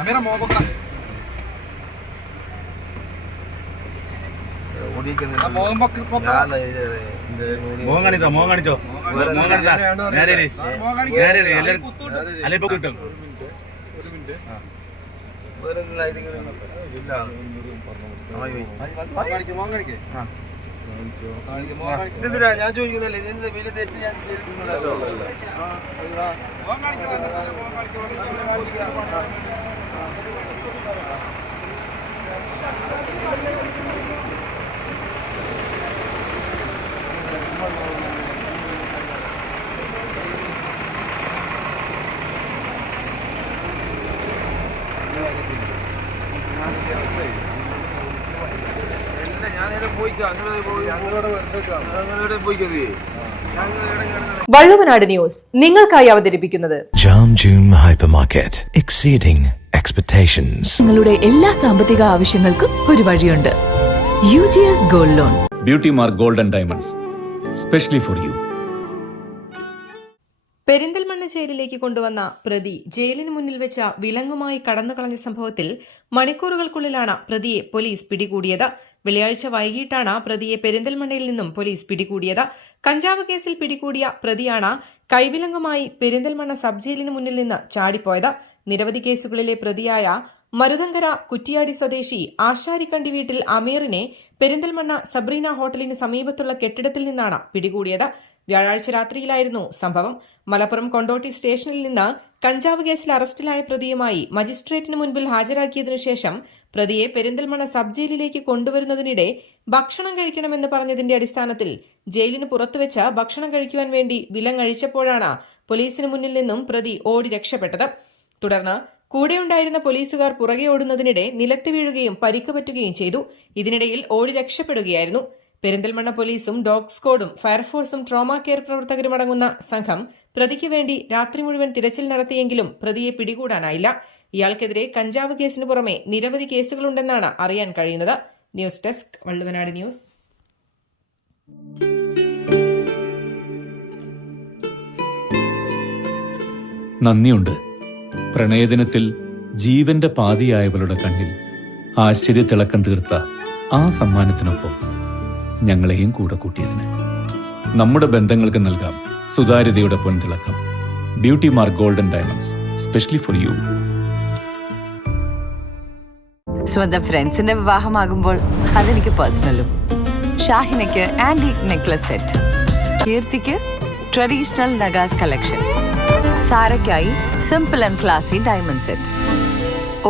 Amira mau apa? ഞാൻ ചോദിക്കുന്നില്ല ഇതിന്റെ വലിയ തെറ്റ് ഞാൻ ചെയ്തിട്ടുണ്ടല്ലോ. വള്ളുവനാട് ന്യൂസ് നിങ്ങൾക്കായി അവതരിപ്പിക്കുന്നത് jam zoom hyper market exceeding expectations. നിങ്ങളുടെ എല്ലാ സാമ്പത്തിക ആവശ്യങ്ങൾക്കും ഒരു വഴിയുണ്ട്. UGS gold loan. Beauty mark gold and diamonds specially for U. Perinthalmanna ജയിലിലേക്ക് കൊണ്ടുവന്ന പ്രതി ജയിലിന് മുന്നിൽ വെച്ച വിലങ്ങുമായി കടന്നുകളഞ്ഞ സംഭവത്തിൽ മണിക്കൂറുകൾക്കുള്ളിലാണ് പ്രതിയെ പോലീസ് പിടികൂടിയത്. വെള്ളിയാഴ്ച വൈകിട്ടാണ് പ്രതിയെ പെരിന്തൽമണ്ണയിൽ നിന്നും പോലീസ് പിടികൂടിയത്. കഞ്ചാവ് കേസിൽ പിടികൂടിയ പ്രതിയാണ് കൈവിലങ്ങുമായി പെരിന്തൽമണ്ണ സബ് ജയിലിന് മുന്നിൽ നിന്ന് ചാടിപ്പോയത്. നിരവധി കേസുകളിലെ പ്രതിയായ മരുതങ്കര കുറ്റിയാടി സ്വദേശി ആശാരിക്കണ്ടി വീട്ടിൽ അമീറിനെ പെരിന്തൽമണ്ണ സബ്രീന ഹോട്ടലിന് സമീപത്തുള്ള കെട്ടിടത്തിൽ നിന്നാണ് പിടികൂടിയത്. വ്യാഴാഴ്ച രാത്രിയിലായിരുന്നു സംഭവം. മലപ്പുറം കൊണ്ടോട്ടി സ്റ്റേഷനിൽ നിന്ന് കഞ്ചാവ് കേസിൽ അറസ്റ്റിലായ പ്രതിയുമായി മജിസ്ട്രേറ്റിന് മുൻപിൽ ഹാജരാക്കിയതിനു ശേഷം പ്രതിയെ പെരിന്തൽമണ്ണ സബ് ജയിലിലേക്ക് കൊണ്ടുവരുന്നതിനിടെ ഭക്ഷണം കഴിക്കണമെന്ന് പറഞ്ഞതിന്റെ അടിസ്ഥാനത്തിൽ ജയിലിന് പുറത്തുവെച്ച് ഭക്ഷണം കഴിക്കുവാൻ വേണ്ടി വിലങ്ങഴിച്ചപ്പോഴാണ് പോലീസിന് മുന്നിൽ നിന്നും പ്രതി ഓടി രക്ഷപ്പെട്ടത്. തുടർന്ന് കൂടെയുണ്ടായിരുന്ന പോലീസുകാർ പുറകെ ഓടുന്നതിനിടെ നിലത്ത് വീഴുകയും പരിക്ക് പറ്റുകയും ചെയ്തു. ഇതിനിടയിൽ ഓടി രക്ഷപ്പെടുകയായിരുന്നു. പെരിന്തൽമണ്ണ പോലീസും ഡോഗ് സ്ക്വാഡും ഫയർഫോഴ്സും ട്രോമ കെയർ പ്രവർത്തകരും അടങ്ങുന്ന സംഘം പ്രതിക്ക് വേണ്ടി രാത്രി മുഴുവൻ തിരച്ചിൽ നടത്തിയെങ്കിലും പ്രതിയെ പിടികൂടാനായില്ല. ഇയാൾക്കെതിരെ കഞ്ചാവ് കേസിന് പുറമെ നിരവധി കേസുകളുണ്ടെന്നാണ് അറിയാൻ കഴിയുന്നത്. News desk Valluvanad news. നന്ദിയുണ്ട്. പ്രണയദിനത്തിൽ ജീവന്റെ പാതിയായവളുടെ കണ്ണിൽ ആശ്ചര്യത്തിളക്കം തീർത്ത ആ സമ്മാനത്തിനൊപ്പം ഞങ്ങളെയും കൂടെ കൂട്ടിയതിന്. നമ്മുടെ ബന്ധങ്ങൾക്ക് നൽകാം സുതാര്യതയുടെ പൊൻതിളക്കം. Beauty mark gold and diamonds specially for you. സ്വന്തം ഫ്രണ്ട്സിന്റെ വിവാഹമാകുമ്പോൾ അതെനിക്ക് പേഴ്സണലും. ഷാഹിനയ്ക്ക് ആന്റിക് നെക്ലസ് സെറ്റ്, കീർത്തിക്ക് ട്രഡീഷണൽ നഗാസ് കളക്ഷൻ, സാരയ്ക്കായി simple and classy diamond set.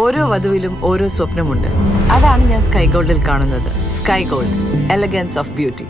ഓരോ വധുവിലും ഓരോ സ്വപ്നമുണ്ട്. അതാണ് ഞാൻ സ്കൈ ഗോൾഡിൽ കാണുന്നത്. Sky gold, elegance of beauty.